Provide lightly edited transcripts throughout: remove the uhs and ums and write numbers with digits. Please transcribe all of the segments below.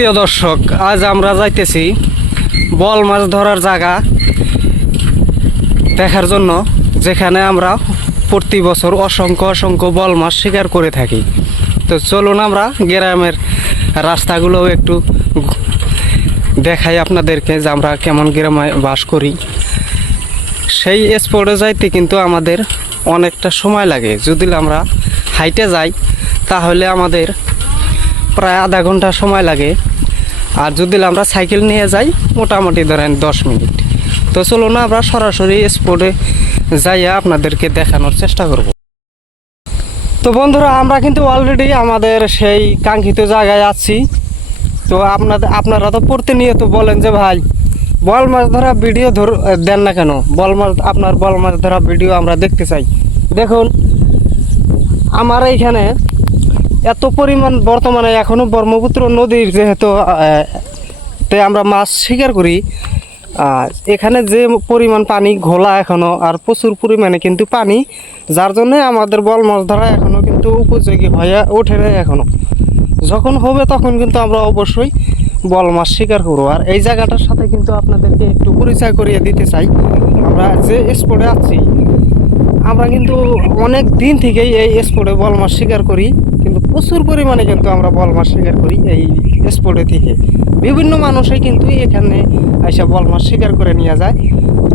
প্রিয় দর্শক, আজ আমরা যাইতেছি বল মাছ ধরার জায়গা দেখার জন্য, যেখানে আমরা প্রতি বছর অসংখ্য অসংখ্য বল মাছ শিকার করে থাকি। তো চলুন আমরা গ্রামের রাস্তাগুলো একটু দেখাই আপনাদেরকে যে আমরা কেমন গ্রামে বাস করি। সেই স্পটে যাইতে কিন্তু আমাদের অনেকটা সময় লাগে। যদি আমরা হাইটে যাই তাহলে আমাদের প্রায় আধা ঘন্টা সময় লাগে, আর যদি আমরা সাইকেল নিয়ে যাই মোটামুটি ধরেন 10 মিনিট। তো চলুন আমরা সরাসরি স্পটে যাইয়া আপনাদেরকে দেখানোর চেষ্টা করব। তো বন্ধুরা, আমরা কিন্তু অলরেডি আমাদের সেই কাঙ্ক্ষিত জায়গায় আছি। তো আপনারা তো প্রতিনিয়ত বলেন যে ভাই বল মাছ ধরা ভিডিও দেন না কেন, আপনার বল মাছ ধরা ভিডিও আমরা দেখতে চাই। দেখুন আমার এইখানে এত পরিমাণ বর্তমানে এখনও ব্রহ্মপুত্র নদীর যেহেতু আমরা মাছ শিকার করি, এখানে যে পরিমাণ পানি ঘোলা এখনও, আর প্রচুর পরিমাণে কিন্তু পানি, যার জন্য আমাদের বল মাছ ধরা এখনও কিন্তু উপযোগী হয়ে ওঠে না। এখনও যখন হবে তখন কিন্তু আমরা অবশ্যই বল মাছ শিকার করবো। আর এই জায়গাটার সাথে কিন্তু আপনাদেরকে একটু পরিচয় করিয়ে দিতে চাই। আমরা যে স্পটে আছি, আমরা কিন্তু অনেক দিন থেকেই এই স্পটে বল মাছ শিকার করি, কিন্তু প্রচুর পরিমাণে কিন্তু আমরা বল মাছ শিকার করি এই স্পটে থেকে। বিভিন্ন মানুষই কিন্তু এখানে এসে বল মাছ শিকার করে নিয়ে যায়।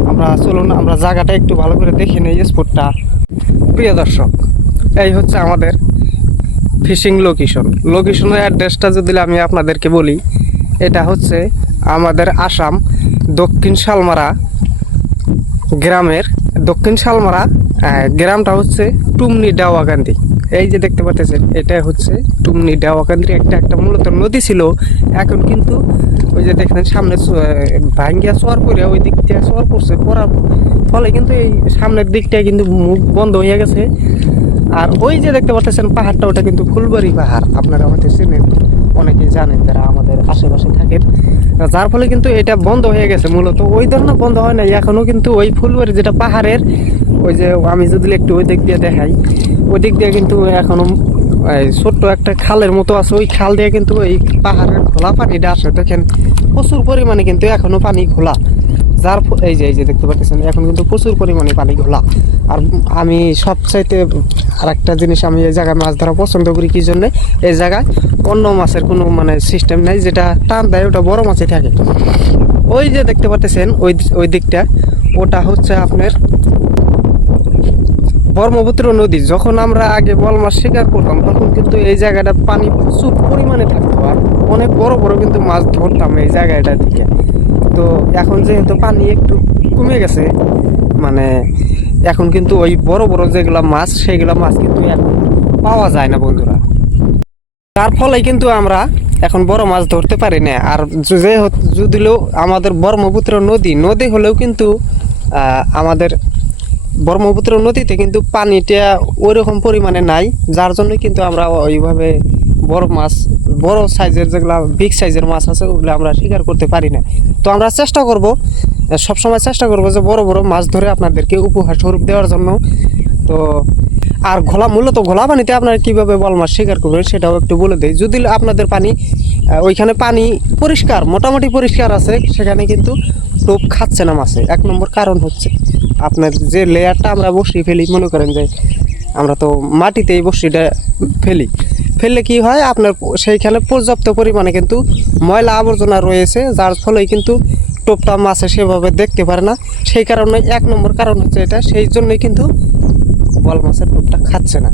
আমরা চলুন আমরা জায়গাটা একটু ভালো করে দেখে নেই স্পটটা। প্রিয় দর্শক, এই হচ্ছে আমাদের ফিশিং লোকেশনের অ্যাড্রেসটা যদি আমি আপনাদেরকে বলি, এটা হচ্ছে আমাদের আসাম দক্ষিণ শালমারা গ্রামের, দক্ষিণ শালমারা গ্রামটা হচ্ছে টুমনি ডাওয়াকান্দি। এই যে দেখতে পাচ্ছেন, এটা হচ্ছে টুমনি ডাওয়াকান্দির একটা মূলত নদী ছিল। এখন কিন্তু ওই যে দেখেন সামনে ভাঙ্গিয়া চর করে ওই দিক থেকে চর পড়ছে, পড়ার ফলে কিন্তু এই সামনের দিকটা কিন্তু মুখ বন্ধ হয়ে গেছে। আর ওই যে দেখতে পাচ্ছেন পাহাড়টা, ওটা কিন্তু ফুলবাড়ি পাহাড়। আপনারা আমাদের চেনেন, অনেকেই জানেন যারা আমাদের আশেপাশে থাকেন। যার ফলে কিন্তু এটা বন্ধ হয়ে গেছে। মূলত ওই ধরনের বন্ধ হয় না, এখনও কিন্তু ওই ফুলবাড়ি যেটা পাহাড়ের, ওই যে আমি যদি একটু ওই দিক দিয়ে দেখাই, ওই দিক দিয়ে কিন্তু এখনও ছোট্ট একটা খালের মতো আছে। ওই খাল দিয়ে কিন্তু এই পাহাড়ের খোলা পানিটা আসে। দেখেন প্রচুর পরিমাণে কিন্তু এখনও পানি খোলা। যার এই যে দেখতে পাচ্ছেন, এখন কিন্তু প্রচুর পরিমাণে পানি ঘোলা। আর আমি সবচাইতে আর একটা জিনিস, আমি এই জায়গায় মাছ ধরা পছন্দ করি কি জন্যে, এই জায়গায় অন্য মাছের কোনো সিস্টেম নেই। যেটা টান দেয় ওটা বড় মাছই থাকে। ওই যে দেখতে পাচ্ছেন ওই দিকটা, ওটা হচ্ছে আপনার ব্রহ্মপুত্র নদী। যখন আমরা আগে বল মাছ শিকার করতাম তখন কিন্তু এই জায়গাটা পানি প্রচুর পরিমাণে থাকতো, আর অনেক বড় বড় কিন্তু মাছ ধরতাম এই জায়গাটা থেকে। তো এখন যেহেতু পানি একটু কমে গেছে, এখন কিন্তু ওই বড় বড় যেগুলা মাছ, সেগুলা মাছ কিন্তু এখন পাওয়া যায় না বন্ধুরা। তার ফলে কিন্তু আমরা এখন বড় মাছ ধরতে পারি না। আর যদিও আমাদের ব্রহ্মপুত্র নদী হলেও কিন্তু আমাদের ব্রহ্মপুত্র নদীতে কিন্তু পানিটা ওইরকম পরিমাণে নাই, যার জন্য কিন্তু আমরা ওইভাবে বড় সাইজের যেগুলা বিগ সাইজের মাছ আছে ওগুলো আমরা শিকার করতে পারি না। তো আমরা সবসময় চেষ্টা করবো যে বড় বড় মাছ ধরে আপনাদেরকে উপহার স্বরূপ দেওয়ার জন্য। তো আর মূলত ঘোলা পানিতে আপনারা কীভাবে বল মাছ শিকার করবেন সেটাও একটু বলে দেয়। যদি আপনাদের ওইখানে পানি পরিষ্কার, মোটামুটি পরিষ্কার আছে, সেখানে কিন্তু টোপ খাচ্ছে না মাছে। 1 নম্বর কারণ হচ্ছে আপনার যে লেয়ারটা আমরা বসি ফেলি, মনে করেন যে আমরা তো মাটিতে এই বসিটা ফেললে কি হয়, আপনার সেইখানে পর্যাপ্ত পরিমাণে কিন্তু ময়লা আবর্জনা রয়েছে, যার ফলে কিন্তু টোপটা মাছে সেভাবে দেখতে পারে না। সেই কারণে 1 নম্বর কারণ হচ্ছে এটা। সেই জন্যই কিন্তু বল মাছের টোপটা খাচ্ছে না।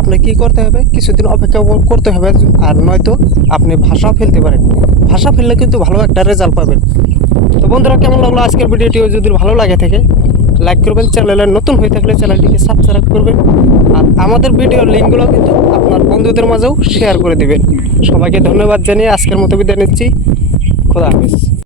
আপনি কি করতে হবে, কিছুদিন অপেক্ষা করতে হবে, আর নয়তো আপনি ভাষাও ফেলতে পারেন। ভাষা ফেললে কিন্তু ভালো একটা রেজাল্ট পাবেন। তো বন্ধুরা, কেমন লাগলো আজকের ভিডিওটিও? যদি ভালো লাগে থাকে লাইক করবেন, চ্যানেলে নতুন হয়ে থাকলে চ্যানেলটিকে সাবস্ক্রাইব করবেন, আর আমাদের ভিডিওর লিঙ্কগুলো কিন্তু আপনার বন্ধুদের মাঝেও শেয়ার করে দেবেন। সবাইকে ধন্যবাদ জানিয়ে আজকের মতো বিদায় নিচ্ছি। খোদা হাফেজ।